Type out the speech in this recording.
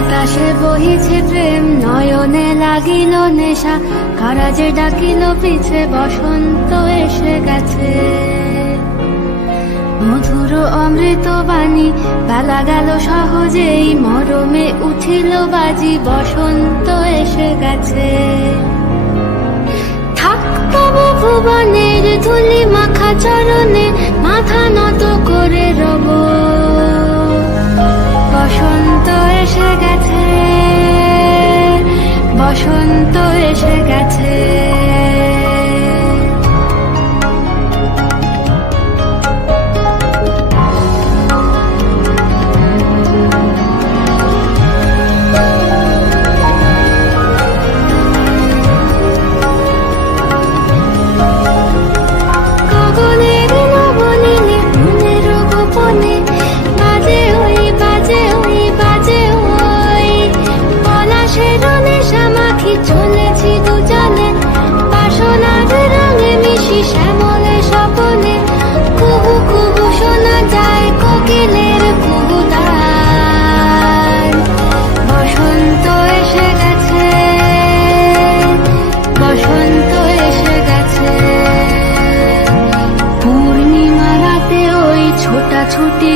বাতাসে বহিছে প্রেম, নয়নে লাগিল নেশা, কারাজে ডাকিল পিছে, বসন্ত এসে গেছে। মধুর অমৃত বাণী, বেলা গেল সহজেই, মরমে উঠিল বাজি, বসন্ত এসে গেছে। থাক ভুবনের ধুলি মাখা চরণে এসে